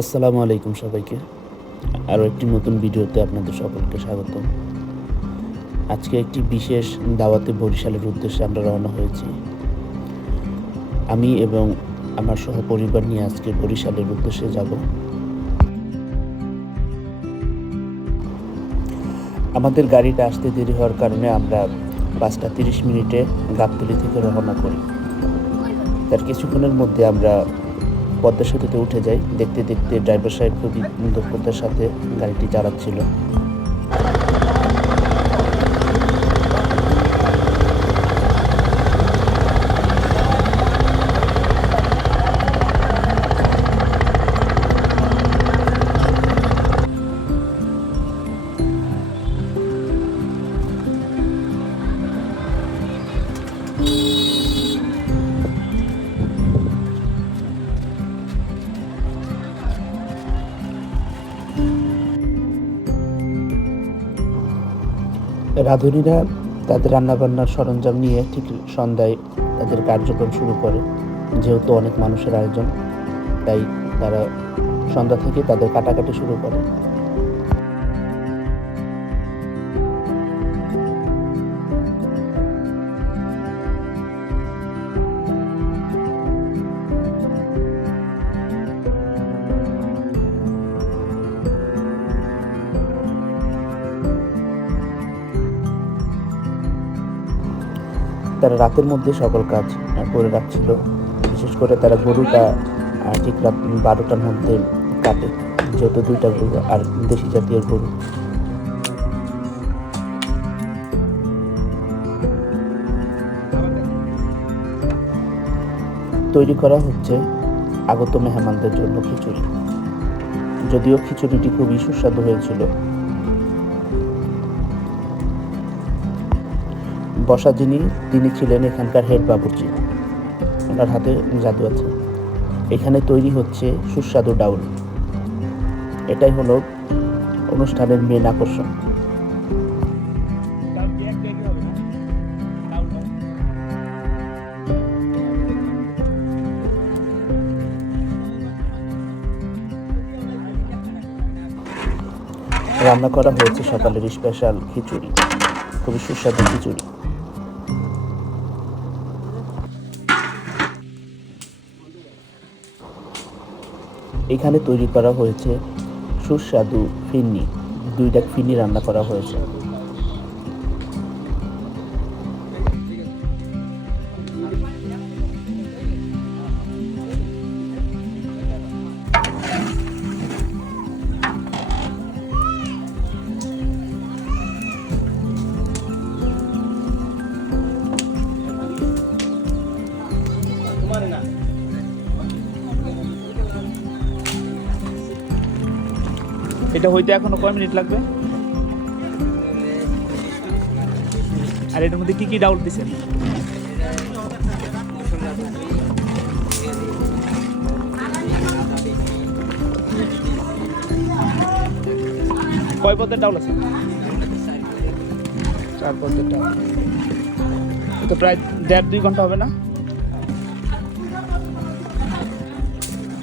আসসালামু আলাইকুম সবাইকে। আরও একটি নতুন ভিডিওতে আপনাদের সকলকে স্বাগতম। আজকে একটি বিশেষ দাওয়াতে বরিশালের উদ্দেশ্যে আমরা রওনা হয়েছি। আমি এবং আমার সহপরিবার নিয়ে আজকে বরিশালের উদ্দেশ্যে যাব। আমাদের গাড়িটা আসতে দেরি হওয়ার কারণে আমরা 5টা 30 মিনিটে গাবতলী থেকে রওনা করি। তার কিছুক্ষণের মধ্যে আমরা পদ্মা সেতুতে উঠে যাই। দেখতে দেখতে ড্রাইভার সাহেব খুবই দক্ষতার সাথে গাড়িটি চালাচ্ছিল। রাঁধুনিরা তাদের রান্নাবান্নার সরঞ্জাম নিয়ে ঠিক সন্ধ্যায় তাদের কার্যক্রম শুরু করে। যেহেতু অনেক মানুষের আয়োজন, তাই তারা সন্ধ্যা থেকে তাদের কাটাকাটি শুরু করে। তারা রাতের মধ্যে সকল কাজ করে রাখছিল। বিশেষ করে তারা গরুটা ঠিক রাত 12টার মধ্যে কাটে, যেহেতু 2টা গরু আর দেশি জাতীয় গরু। তৈরি করা হচ্ছে আগত মেহমানদের জন্য খিচুড়ি। যদিও খিচুড়িটি খুবই সুস্বাদু হয়েছিল। বসা তিনি ছিলেন এখানকার হেড বাবুর্চি। ওনার হাতে জাদু আছে। এখানে তৈরি হচ্ছে সুস্বাদু ডাউল। এটাই হলো অনুষ্ঠানের মেন আকর্ষণ। রান্না করা হয়েছে সকালের স্পেশাল খিচুড়ি, খুবই সুস্বাদু খিচুড়ি। এখানে তৈরি করা হয়েছে সুস্বাদু ফিরনি। 2টা ফিরনি রান্না করা হয়েছে। এটা হইতে এখনো কয় মিনিট লাগবে? আর এটার মধ্যে কি কি ডাউল দিছেন? কয় পদের ডাউল আছে? 4 পদের ডাউল। তো প্রায় 1.5-2 ঘন্টা হবে না?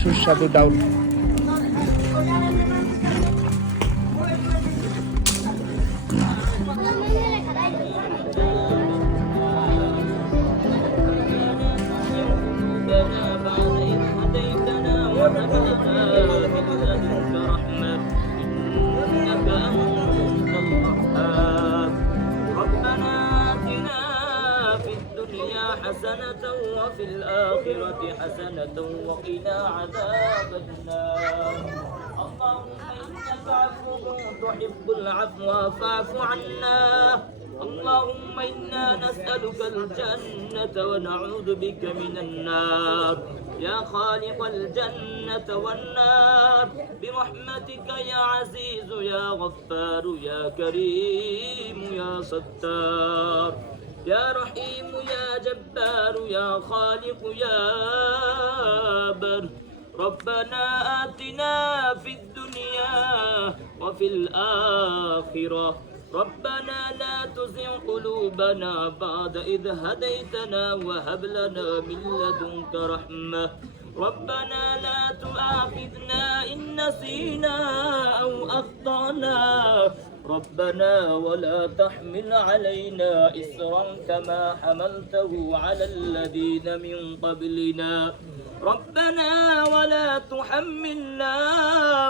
সুস্বাদু ডাউল। حسنة وفي الآخرة حسنة وقنا عذاب النار. اللهم إنك عفو تحب العفو فاعف عنا. اللهم إنا نسألك الجنة ونعوذ بك من النار. يا خالق الجنة والنار برحمتك يا عزيز يا غفار يا كريم يا ستار يا رحيم يا جبار يا خالق يا بر. ربنا آتنا في الدنيا وفي الآخرة. ربنا لا تزغ قلوبنا بعد إذ هديتنا وهب لنا من لدنك رحمة. ربنا لا تؤاخذنا إن نسينا أو أخطأنا ربنا ولا تحمل علينا إصرا كما حملته على الذين من قبلنا ربنا ولا تحملنا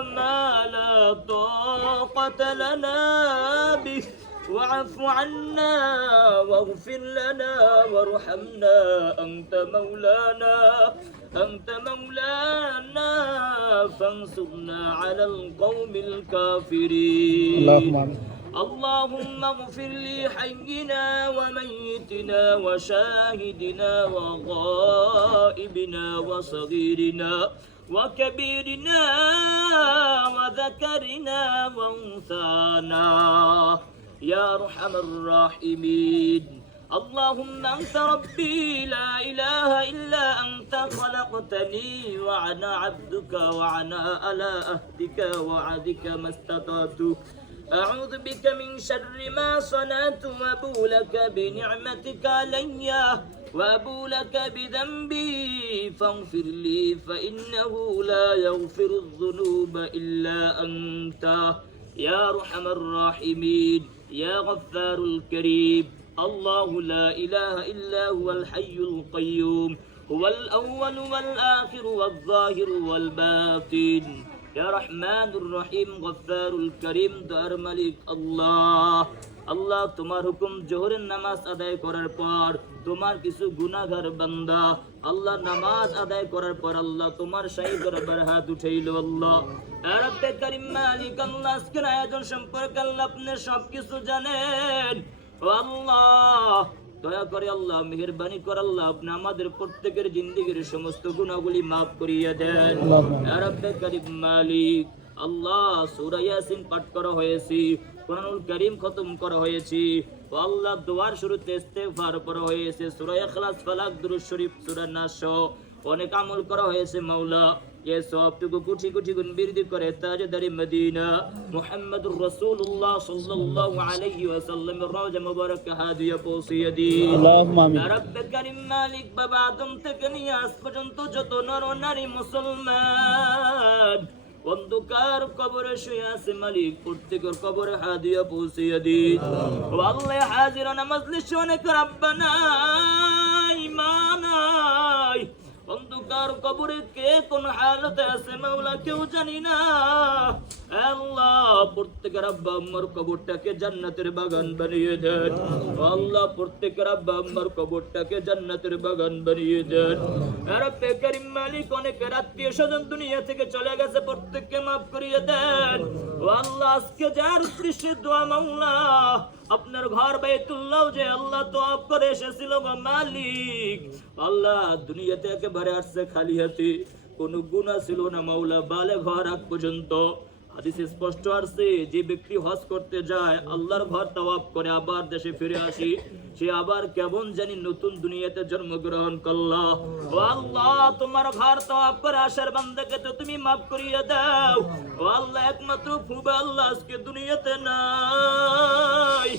ما لا طاقة لنا به واعف عنا واغفر لنا وارحمنا أنت مولانا فانصرنا على القوم الكافرين اللهم آمين. اللهم اغفر لي حينا وميتنا وشاهدنا وغائبنا وصغيرنا وكبيرنا وذكرنا وانثانا يا ارحم الراحمين اللهم أنت ربي لا إله إلا أنت خلقتني وأنا عبدك وأنا على عهدك ووعدك ما استطعت أعوذ بك من شر ما صنعت وأبو لك بنعمتك علي وأبو لك بذنبي فاغفر لي فإنه لا يغفر الذنوب إلا أنت يا أرحم الراحمين يا غفار الكريم الله لا إله إلا هو الحي القيوم هو الأول والآخر والظاهر والباطن يا رحمن الرحيم غفار الكريم دار ملك الله আল্লাহ তোমার হুকুম জোহরের নামাজ আদায় করার পর তোমার কিছু গুনাহগার বান্দা আল্লাহ নামাজ আদায় করার পর আল্লাহ তোমার শাহী দরবারে হাত উঠাইলো আল্লাহ রব্বে কারীম মালিক আল্লাহ আজকের আয়োজন সম্পর্কে আল্লাহ আপনি সবকিছু জানেন ও আল্লাহ দয়া করে আল্লাহ মেহেরবানি করে আল্লাহ আপনি আমাদের প্রত্যেকের জিন্দেগীর সমস্ত গুনাহগুলি মাফ করিয়ে দেন ইয়া রব্বে কারীম মালিক আল্লাহ সূরা ইয়াসিন পাঠ করা হয়েছে কুরআনুল কারীম খতম করা হয়েছে ও আল্লাহ দোয়ার শুরুতে ইস্তেগফার করা হয়েছে সূরা ইখলাস ফালাক দুরূদ শরীফ সূরা নাস অনেক আমল করা হয়েছে মাওলা ये सबटुकु कुटी कुटी गुण बिरदी करे ताजदारी मदीना मुहम्मदुर रसूलुल्लाह सल्लल्लाहु अलैहि वसल्लम रोजा मुबारक हादिया পৌঁছিয়ে দিন আল্লাহুম্মা আমিন রব্বে কারীম মালিক বাবা আদম থেকে নিয়ে আজ পর্যন্ত যত নর নারী মুসলমান অন্ধকার কবরে শুয়ে আছে মালিক প্রত্যেকের কবরে হাদিয়া পৌঁছিয়ে দিন ও আল্লাহ হাজিরানা মজলিস অনেক রব্বানা ঈমানাই অন্ধকার কবরে কে কোন হালতে আছে মাওলা কেউ জানি না আল্লাহ প্রত্যেকের আব্বা আম্মার কবরটাকে জান্নাতের বাগান বানিয়ে দেন আল্লাহ প্রত্যেকের আব্বা আম্মার কবরটাকে জান্নাতের বাগান বানিয়ে দেন রব্বে কারীম মালিক অনেকের আত্মীয় স্বজন দুনিয়া থেকে চলে গেছে প্রত্যেককে মাফ করিয়ে দেন ও আল্লাহ আজকে যার উদ্দেশ্যে দোয়া মাওলা আপনার ঘর বাইতুল্লাহ যে আল্লাহ তওয়াব করে এসেছিল গো মালিক আল্লাহ দুনিয়াতে একেবারে আসছে খালি হাতে কোনো গুনাহ ছিল না মাওলা বালে ঘর আগ পর্যন্ত হাদিসে স্পষ্ট আছে যে ব্যক্তি হজ করতে যায় আল্লাহর ঘর তওয়াব করে আবার দেশে ফিরে আসে সে আবার কেমন জানি নতুন দুনিয়াতে জন্মগ্রহণ করলো ও আল্লাহ তোমার ঘর তওয়াব করে আসার বান্দাকে তো তুমি maaf করিয়ে দাও ও আল্লাহ একমাত্র ফুবা আল্লাহ আজকে দুনিয়াতে নাই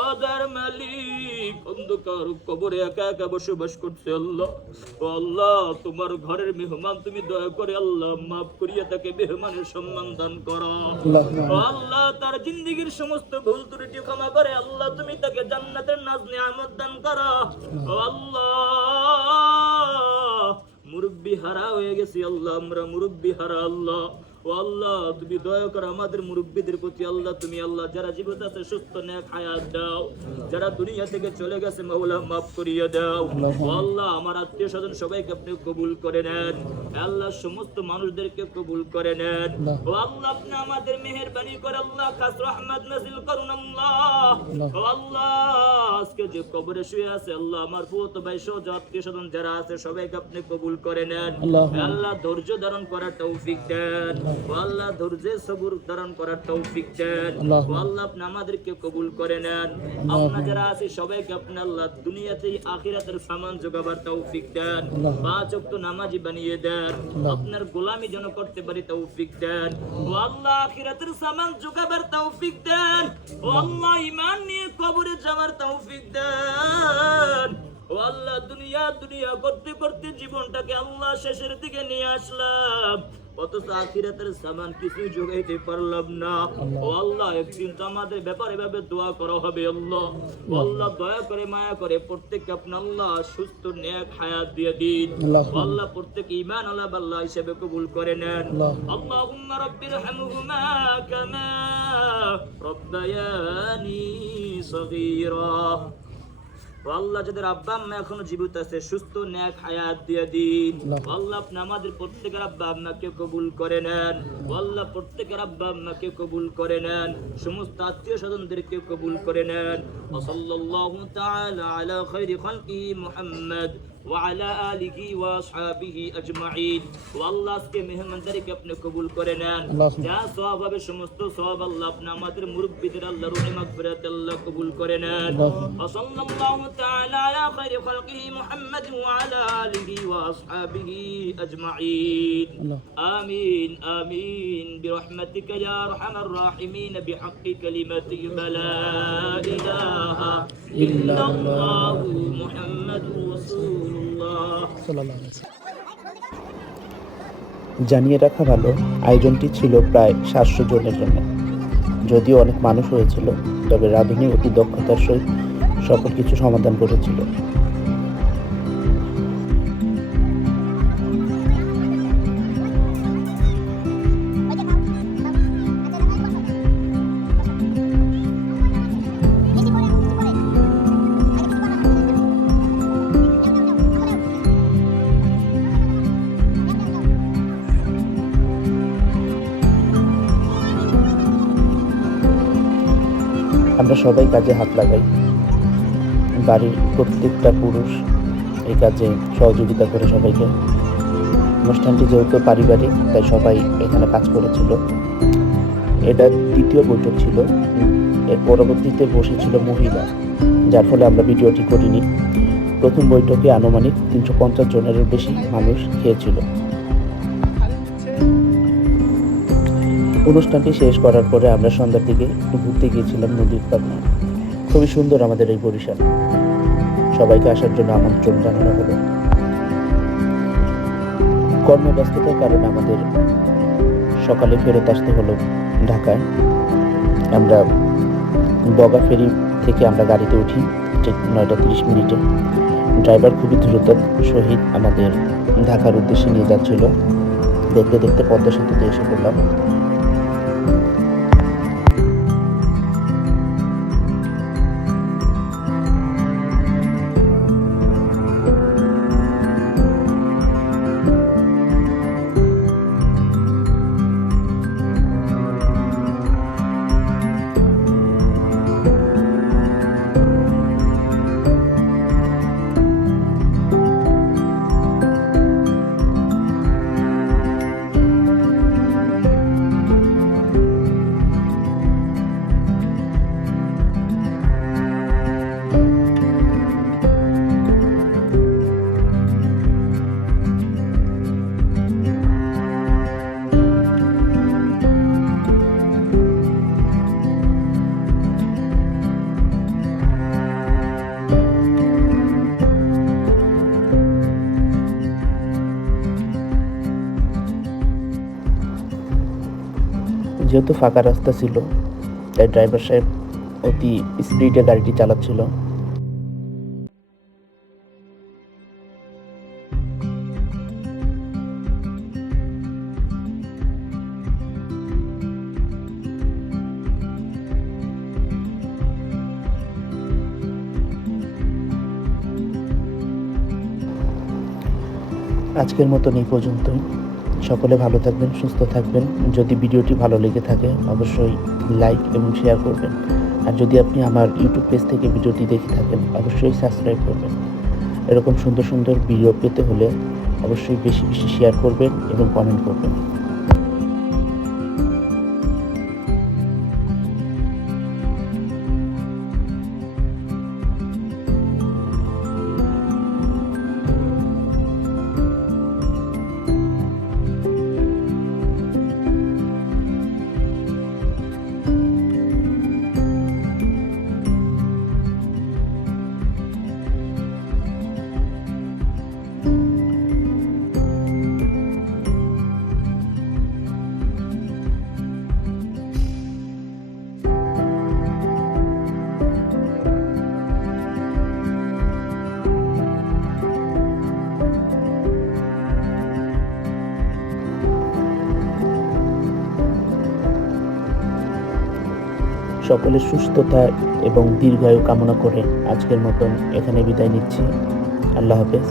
আদার মালিক অন্ধকার কবরে একা একা বসবাস করছে আল্লাহ ও আল্লাহ তোমার ঘরের মেহমান তুমি দয়া করে আল্লাহ মাফ করিয়া তাকে মেহমানের সম্মান দান করো ও আল্লাহ তার জিন্দেগীর সমস্ত ভুল ত্রুটি ক্ষমা করে আল্লাহ তুমি তাকে জান্নাতের নাজ নিয়ামত দান করো ও আল্লাহ মুরব্বি হারা হয়ে গেছি আল্লাহ আমরা মুরব্বি হারা আল্লাহ ও আল্লাহ তুমি দয়া করে আমাদের মুরব্বিদের প্রতি আল্লাহ তুমি আল্লাহ যারা জীবিত আছে সুস্থ নেক হায়াত দাও যারা দুনিয়া থেকে চলে গেছে মাওলা maaf করিয়ে দাও ও আল্লাহ আমার আত্মীয়স্বজন সবাইকে আপনি কবুল করে নেন আল্লাহ সমস্ত মানুষদেরকে কবুল করে নেন ও আল্লাহ আপনি আমাদের মেহেরবানি করে আল্লাহ খাস রহমত নাযিল করুন আল্লাহ ও আল্লাহ আজকে যে কবরে শুয়ে আছে আল্লাহ আমার পুত ভাই সহ আত্মীয়স্বজন যারা আছে সবাইকে আপনি কবুল করে নেন আল্লাহ ধৈর্য ধারণ করার তৌফিক দেন ও আল্লাহ ধৈর্যে সবর ধারণ করার তৌফিক দেন ও আল্লাহ আপনি আমাদেরকে কবুল করে নেন আপনারা যারা আছে সবাইকে আপনি আল্লাহ দুনিয়াতেই আখিরাতের সামান জোগাবার তৌফিক দেন পাঁচ ওয়াক্ত নামাজি বানিয়ে দেন আপনার গোলামি যেন করতে পারি তৌফিক দেন ও আল্লাহ আখিরাতের সামান জোগাবার তৌফিক দেন ও আল্লাহ ঈমান নিয়ে কবরে যাওয়ার তৌফিক দেন ও আল্লাহ দুনিয়া দুনিয়া করতে করতে জীবনটাকে আল্লাহ শেষের দিকে নিয়ে আসলাম অথচ আখিরাতের সামান কিছু যোগাইতে পারলাম না। ও আল্লাহ, একদিন তো আমাদের ব্যাপারে এভাবে দোয়া করা হবে আল্লাহ। ও আল্লাহ, দয়া করে মায়া করে প্রত্যেককে আপনি আল্লাহ সুস্থ নেক হায়াত দিয়ে দিন। ও আল্লাহ, প্রত্যেক ঈমান আল্লাহ আল্লাহ হিসেবে কবুল করে নেন। আল্লাহুম্মা রাব্বির হামহুমা কামা রাব্বায়ানি সগীরা। আল্লাহ, যাদের আব্বা আম্মা এখনো জীবিত আছে, সুস্থ নেক হায়াত দিয়ে দিন। আল্লাহ, আপনি আমাদের প্রত্যেকের আব্বা আম্মাকে কবুল করে নেন। আল্লাহ, প্রত্যেকের আব্বা আম্মাকে কবুল করে নেন, সমস্ত আত্মীয় স্বজনদেরকে কবুল করে নেন। সাল্লাল্লাহু তাআলা আলা খায়রি খালকি মুহাম্মদ وعلى آله وأصحابه أجمعين। والله আজকে মেহমানদারিকে আপনি কবুল করে নেন। যা সওয়াব হবে সমস্ত সওয়াব আল্লাহ আপনি আমাদের মুরব্বিদের আল্লাহ রুহে মাগফিরাত আল্লাহ কবুল করে নেন। সাল্লাল্লাহু তাআলা আলা খায়রি খালকিহি মুহাম্মদ ওয়া আলা আলিহি ওয়া আসহাবিহি আজমাইন। আমিন আমিন বিরহমাতিকা ইয়া আরহামার রাহিমিন বিহাক্কি কালিমাতি লা ইলাহা ইল্লাল্লাহু মুহাম্মাদুর রাসূলুল্লাহ। জানিয়ে রাখা ভালো, আয়োজনটি ছিল প্রায় 700 জনের জন্য। যদিও অনেক মানুষ হয়েছিল, তবে রাঁধুনি অতি দক্ষতার সহিত সকল কিছু সমাধান করেছিল। আমরা সবাই কাজে হাত লাগাই। বাড়ির প্রত্যেকটা পুরুষ এই কাজে সহযোগিতা করে সবাইকে। অনুষ্ঠানটি যেহেতু পারিবারিক, তাই সবাই এখানে কাজ করেছিল। এটা দ্বিতীয় বৈঠক ছিল। এর পরবর্তীতে বসেছিল মহিলা, যার ফলে আমরা ভিডিওটি করিনি। প্রথম বৈঠকে আনুমানিক 350 জনেরও বেশি মানুষ খেয়েছিল। অনুষ্ঠানটি শেষ করার পরে আমরা সন্ধ্যার দিকে একটু ঘুরতে গিয়েছিলাম নদীর পাড়ে। খুবই সুন্দর আমাদের এই বরিশাল। সবাইকে আসার জন্য আমন্ত্রণ জানানো হলো। কর্মব্যস্ততার কারণে আমাদের সকালে ফেরত আসতে হলো ঢাকায়। আমরা বগা ফেরি থেকে আমরা গাড়িতে উঠি ঠিক 9টা 30 মিনিটে। ড্রাইভার খুবই দ্রুততার সহিত আমাদের ঢাকার উদ্দেশ্যে নিয়ে যাচ্ছিল। দেখতে দেখতে পদ্মা সেতুতে এসে পড়লাম। যেহেতু ফাঁকা রাস্তা ছিল, তাই ড্রাইভার সাহেব অতি স্পিডে গাড়িটি চালাচ্ছিল। আজকের মতন এই পর্যন্তই। সকলে ভালো থাকবেন, সুস্থ থাকবেন। যদি ভিডিওটি ভালো লেগে থাকে অবশ্যই লাইক এবং শেয়ার করবেন। আর যদি আপনি আমার ইউটিউব পেজ থেকে ভিডিওটি দেখে থাকেন অবশ্যই সাবস্ক্রাইব করবেন। এরকম সুন্দর সুন্দর ভিডিও পেতে হলে অবশ্যই বেশি বেশি শেয়ার করবেন এবং কমেন্ট করবেন। সকলের সুস্থতা এবং দীর্ঘায়ু কামনা করে আজকের মতন এখানে বিদায় নিচ্ছি। আল্লাহ হাফেজ।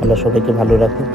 আল্লাহ সবাইকে ভালো রাখুন।